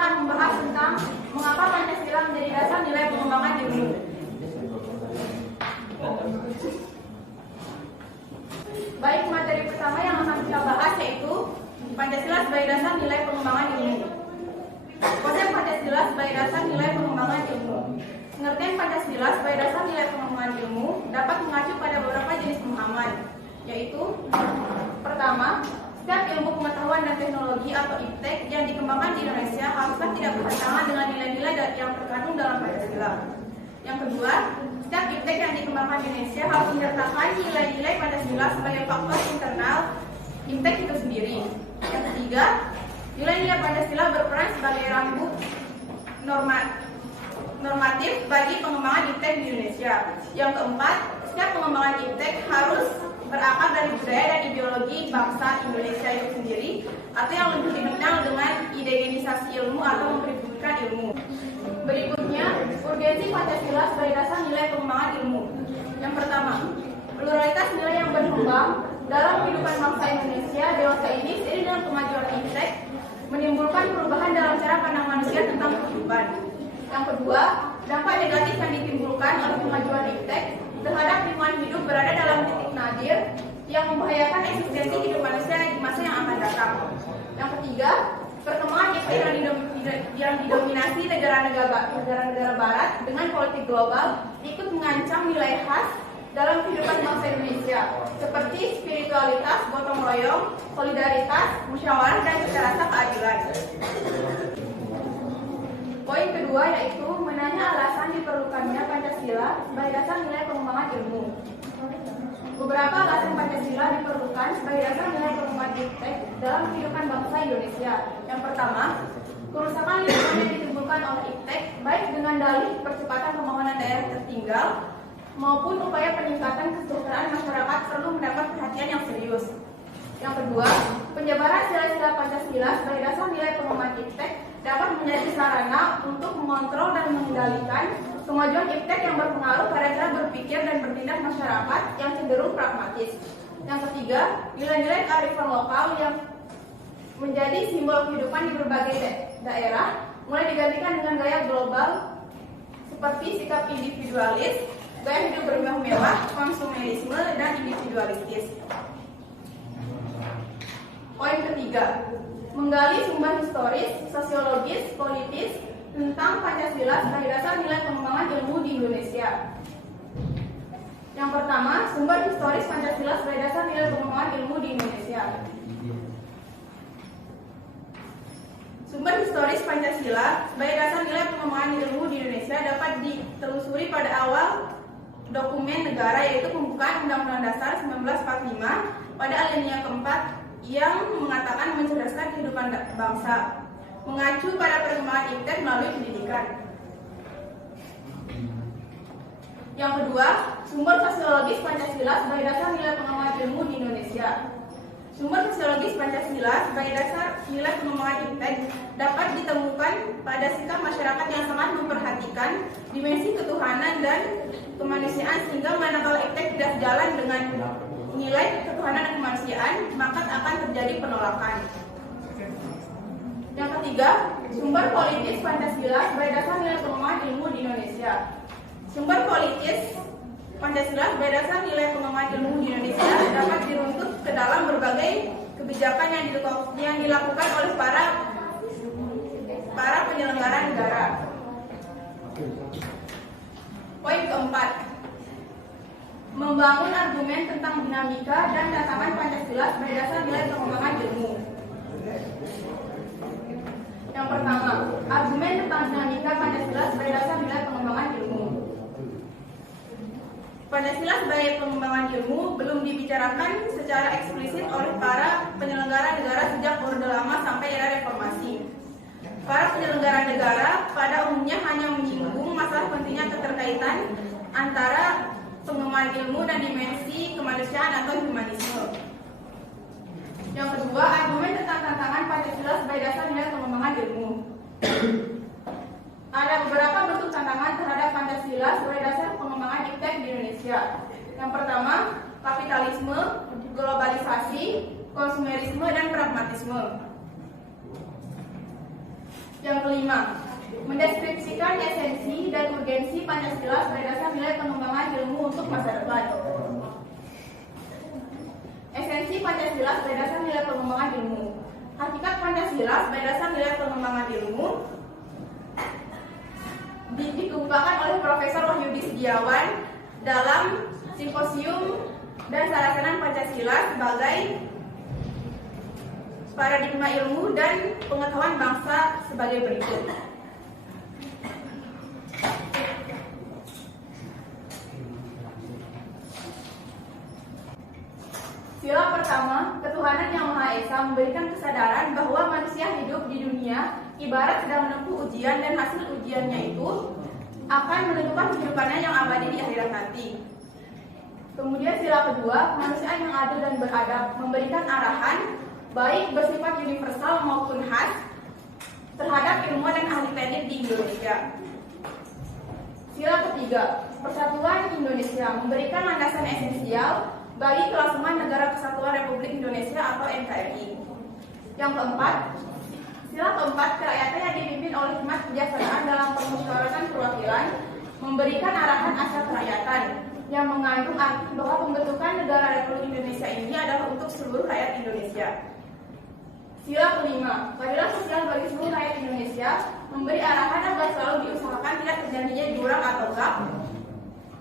akan membahas tentang mengapa Pancasila menjadi dasar nilai pengembangan ilmu. Baik, materi pertama yang akan kita bahas yaitu Pancasila sebagai dasar nilai pengembangan ilmu. Konsep Pancasila sebagai dasar nilai pengembangan ilmu. Pengertian Pancasila sebagai dasar nilai pengembangan ilmu dapat mengacu pada beberapa jenis pemahaman, yaitu pertama, setiap ilmu pengetahuan dan teknologi atau IPTEK yang dikembangkan di Indonesia haruslah tidak bertentangan dengan nilai-nilai yang terkandung dalam Pancasila. Yang kedua, setiap IPTEK yang dikembangkan di Indonesia harus menyertakan nilai-nilai Pancasila sebagai faktor internal IPTEK itu sendiri. Yang ketiga, nilai-nilai Pancasila berperan sebagai rambut normatif bagi pengembangan IPTEK di Indonesia. Yang keempat, setiap pengembangan IPTEK harus berakar dari budaya dan ideologi bangsa Indonesia itu sendiri, atau yang lebih dikenal dengan indigenisasi ilmu atau mempribadikan ilmu. Berikutnya, urgensi Pancasila sebagai dasar nilai pengembangan ilmu. Yang pertama, pluralitas nilai yang berkembang dalam kehidupan bangsa Indonesia dewasa ini seiring dengan kemajuan IPTEK menimbulkan perubahan dalam cara pandang manusia tentang kehidupan. Yang kedua, dampak negatif yang ditimbulkan oleh kemajuan IPTEK terhadap lingkungan hidup berada dalam titik nadir yang membahayakan eksistensi hidup manusia di masa yang akan datang. Yang ketiga, perkembangan IPTEK yang didominasi negara-negara barat dengan politik global ikut mengancam nilai khas dalam kehidupan bangsa Indonesia seperti spiritualitas, gotong royong, solidaritas, musyawarah, dan cita rasa keadilan. Poin kedua yaitu menanya alasan diperlukannya Pancasila sebagai dasar nilai pengembangan ilmu. Beberapa alasan Pancasila diperlukan sebagai dasar nilai pengembangan IPTEK dalam kehidupan bangsa Indonesia. Yang pertama, kerusakan lingkungan yang ditimbulkan oleh IPTEK baik dengan dalih percepatan pembangunan daerah tertinggal maupun upaya peningkatan kesejahteraan masyarakat perlu mendapat perhatian yang serius. Yang kedua, penyebaran sila-sila Pancasila sebagai dasar nilai pengembangan IPTEK dapat menjadi sarana untuk mengontrol dan mengendalikan kemajuan IPTEK yang berpengaruh pada cara berpikir dan bertindak masyarakat yang cenderung pragmatis. Yang ketiga, nilai-nilai kearifan lokal yang menjadi simbol kehidupan di berbagai daerah mulai digantikan dengan gaya global seperti sikap individualis, gaya hidup bermewah-mewah, konsumerisme, dan individualistis. Poin ketiga, menggali sumber historis, sosiologis, politis tentang Pancasila sebagai dasar nilai pengembangan ilmu di Indonesia. Yang pertama, sumber historis Pancasila sebagai dasar nilai pengembangan ilmu di Indonesia. Sumber historis Pancasila sebagai dasar nilai pengembangan ilmu di Indonesia dapat ditelusuri pada awal dokumen negara, yaitu pembukaan Undang-Undang Dasar 1945 pada alinea keempat yang mengatakan mencerdaskan kehidupan bangsa, mengacu pada perkembangan IPTEK melalui pendidikan. Yang kedua, sumber sosiologis Pancasila sebagai dasar nilai pengembangan ilmu di Indonesia. Sumber sosiologis Pancasila sebagai dasar nilai pengembangan IPTEK dapat ditemukan pada sikap masyarakat yang sangat memperhatikan dimensi ketuhanan dan kemanusiaan, sehingga manakala IPTEK tidak sejalan dengan nilai ketuhanan dan kemanusiaan, maka akan terjadi penolakan. Yang ketiga, sumber politis Pancasila sebagai dasar nilai pengembangan ilmu di Indonesia. Sumber politis Pancasila sebagai dasar nilai pengembangan ilmu di Indonesia dapat diruntut ke dalam berbagai kebijakan yang dilakukan oleh para penyelenggara negara. Poin keempat, membangun argumen tentang dinamika dan tantangan Pancasila sebagai dasar nilai pengembangan ilmu. Yang pertama, argumen tentang dinamika Pancasila sebagai dasar nilai pengembangan ilmu. Pancasila sebagai pengembangan ilmu belum dibicarakan secara eksplisit oleh para penyelenggara negara sejak Orde Lama sampai era Reformasi. Para penyelenggara negara pada umumnya hanya menyinggung masalah pentingnya keterkaitan antara pengembangan ilmu dan dimensi kemanusiaan atau humanisme. Yang kedua, argumen tentang tantangan Pancasila sebagai dasar nilai pengembangan ilmu. Ada beberapa bentuk tantangan terhadap Pancasila sebagai dasar pengembangan IPTEK di Indonesia. Yang pertama, kapitalisme, globalisasi, konsumerisme, dan pragmatisme. Yang kelima, mendeskripsikan esensi dan urgensi Pancasila sebagai dasar nilai pengembangan ilmu untuk masa depan. Esensi Pancasila sebagai dasar nilai pengembangan ilmu. Hakikat Pancasila sebagai dasar nilai pengembangan ilmu dikemukakan oleh Profesor Wahyudi Setiawan dalam Simposium dan Sarjana Pancasila sebagai paradigma ilmu dan pengetahuan bangsa sebagai berikut. Sila pertama, ketuhanan yang Maha Esa memberikan kesadaran bahwa manusia hidup di dunia ibarat sedang menempuh ujian dan hasil ujiannya itu akan menentukan kehidupannya yang abadi di akhirat nanti. Kemudian sila kedua, kemanusiaan yang adil dan beradab memberikan arahan baik bersifat universal maupun khas terhadap ilmuwan dan ahli teknik di Indonesia. Sila ketiga, persatuan Indonesia memberikan landasan esensial bagi kelangsungan Negara Kesatuan Republik Indonesia atau NKRI. Yang keempat, sila keempat, kerakyatan yang dipimpin oleh hikmat kebijaksanaan dalam permusyawaratan perwakilan memberikan arahan asal kerakyatan yang mengandung arti bahwa pembentukan Negara Republik Indonesia ini adalah untuk seluruh rakyat Indonesia. Sila kelima, keadilan sosial bagi seluruh rakyat Indonesia memberi arahan agar selalu diusahakan tidak terjadinya jurang atau gap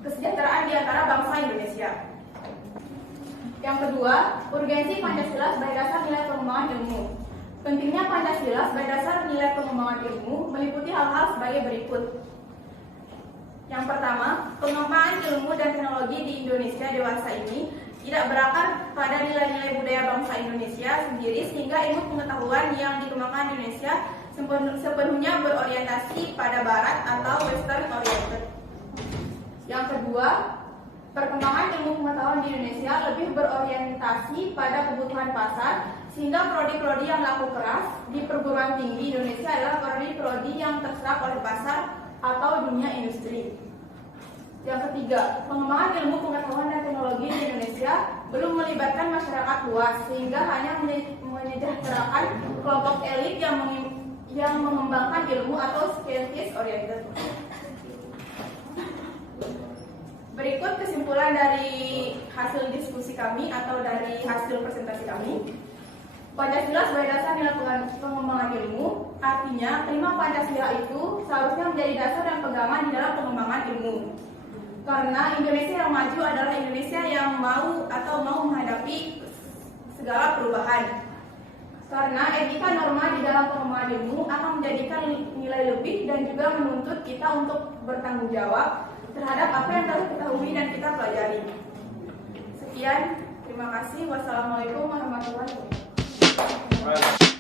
kesejahteraan di antara bangsa Indonesia. Yang kedua, urgensi Pancasila sebagai dasar nilai pengembangan ilmu. Pentingnya Pancasila sebagai dasar nilai pengembangan ilmu meliputi hal-hal sebagai berikut. Yang pertama, pengembangan ilmu dan teknologi di Indonesia dewasa ini tidak berakar pada nilai-nilai budaya bangsa Indonesia sendiri sehingga ilmu pengetahuan yang dikembangkan di Indonesia sepenuhnya berorientasi pada Barat atau Western oriented. Yang kedua, perkembangan ilmu pengetahuan di Indonesia lebih berorientasi pada kebutuhan pasar sehingga prodi-prodi yang laku keras di perguruan tinggi Indonesia adalah prodi-prodi yang terserap oleh pasar atau dunia industri. Yang ketiga, pengembangan ilmu pengetahuan dan teknologi di Indonesia belum melibatkan masyarakat luas sehingga hanya menyejahterakan kelompok elit yang mengembangkan ilmu atau skill-based oriented. Berikut kesimpulan dari hasil diskusi kami atau dari hasil presentasi kami. Pancasila sebagai dasar nilai pengembangan ilmu, artinya kelima Pancasila itu seharusnya menjadi dasar dan pegangan di dalam pengembangan ilmu. Karena Indonesia yang maju adalah Indonesia yang mau menghadapi segala perubahan. Karena etika norma di dalam pengembangan ilmu akan menjadikan nilai lebih dan juga menuntut kita untuk bertanggung jawab terhadap apa yang telah ketahui dan kita pelajari. Sekian, terima kasih. Wassalamualaikum warahmatullahi wabarakatuh.